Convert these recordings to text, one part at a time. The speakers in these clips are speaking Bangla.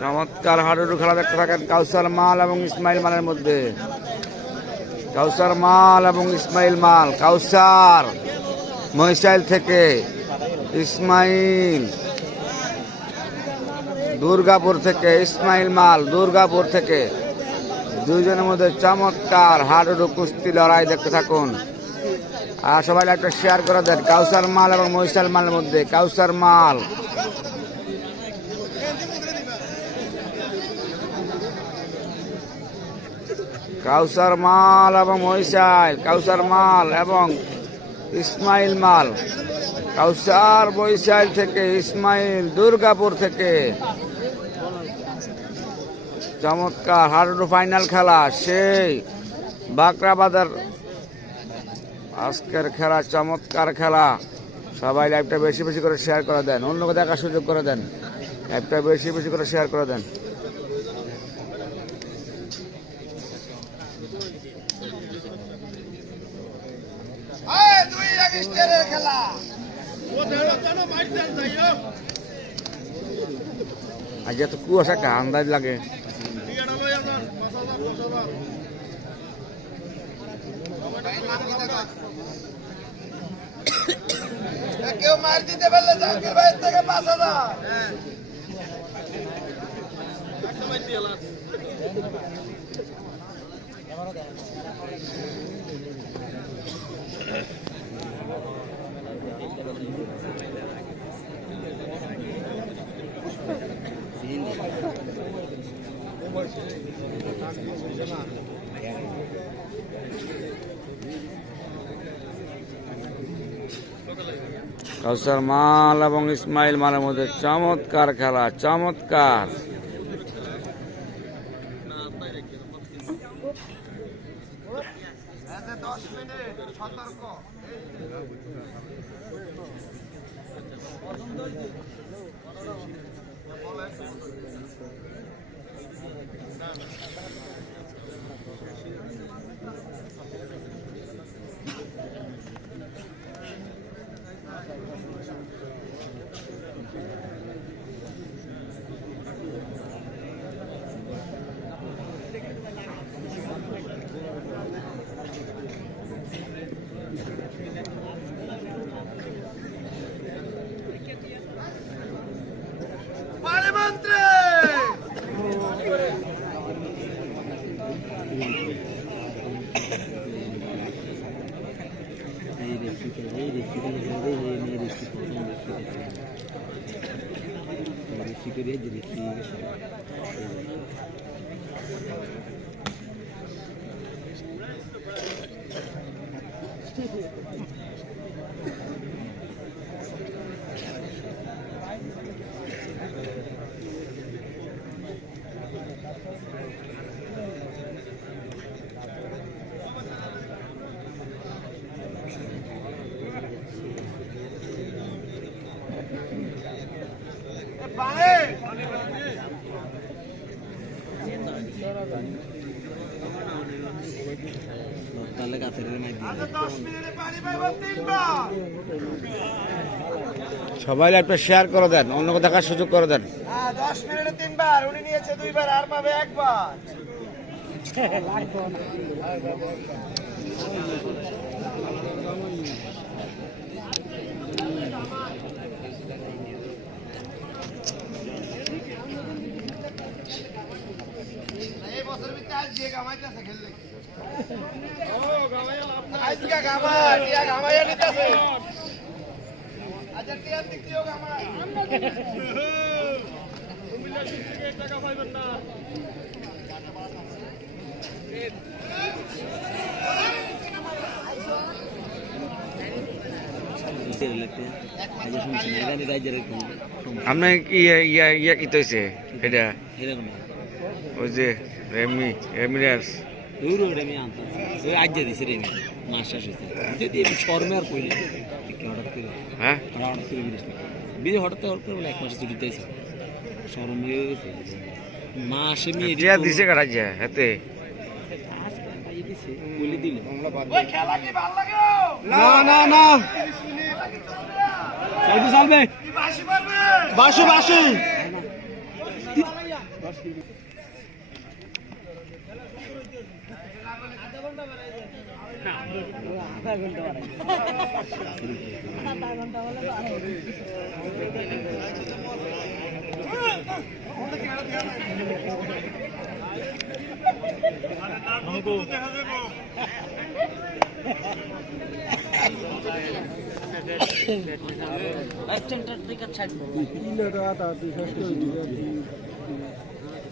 চমৎকার হাডুডু খেলা দেখতে থাকেন কাউসার মাল এবং ইসমাইল মালের মধ্যে। কাউসার মাল এবং ইসমাইল মাল, কাউসার মহিষাইল থেকে ইসমাইল। দুর্গাপুর থেকে ইসমাইল মাল, দুর্গাপুর থেকে। দুইজনের মধ্যে চমৎকার হাডুডু কুস্তি লড়াই দেখতে থাকুন। আর সবাই একটা শেয়ার করে দেন, কাউসার মাল এবং মহিষাল মালের মধ্যে, কাউসার মাল। কাউসার মাল এবং মহিষাইল, কাউসার মাল এবং ইসমাইল মাল। কাউসার বৈশাইল থেকে ইসমাইল, দুর্গাপুর থেকে। চমৎকার, হাডুডু ফাইনাল খেলা, সেই বাকরাবাদের আজকের খেলা চমৎকার খেলা। সবাই লাইভটা বেশি বেশি করে শেয়ার করে দেন। অন্যকে দেখার সুযোগ করে দেন। লাইভটা বেশি বেশি করে শেয়ার করে দেন। আজ এত কুয়াশা একটা আন্দাজ লাগে। কেউ মার দিতে পারলে জাহাঙ্গীর ভাইয়ের থেকে পাঁচ হাজার। কাউসার মাল এবং ইসমাইল মালের মধ্যে চমৎকার খেলা চমৎকার। এই রেসিপি এই এই এই রেসিপি প্রথম রেসিপি এই রেসিপি দিয়ে যে রেসিপি তাহলে সবাই একটা শেয়ার করে দেন অন্যকে দেখার সুযোগ করে দেন। হ্যাঁ দশ মিনিটে তিনবার উনি নিয়েছে দুইবার আর পাবে একবার। গামায় শুনছি না এখানে রাজ্যের এরকম আপনি কি ইয়া ইয়া কি তৈছে এটা ওই যে রেমি এমিরাস দূর ওরে আমি আনতাম ওই আজ্ঞা দিছে রে আমি মাস শেষ হয়েছে যদি শর্মে আর কইলে হঠাৎ করে হ্যাঁ হঠাৎ করে বিদেশ বিদেশ হঠাৎ হঠাৎ করে বলে এক মাসে ছুটি দিয়েছে শরম হয়ে গেছে মাসে মেয়ে টিয়া দিছে কাটা যায় হাতে বলে দিল ওই খেলা কি ভালো লাগে না না না চলবে চলবে বাসি বাসি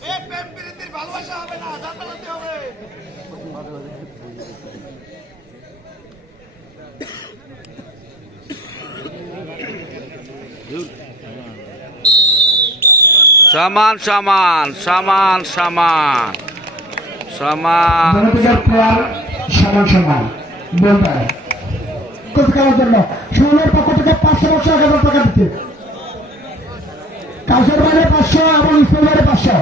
এ প্রেম ভালোবাসা হবে না সমান সমান সমান সমান। সমান। সমান সমান। বলতে হয় কোচ করার জন্য? সুমনের পক্ষ থেকে পাঁচশো পাঁচশো।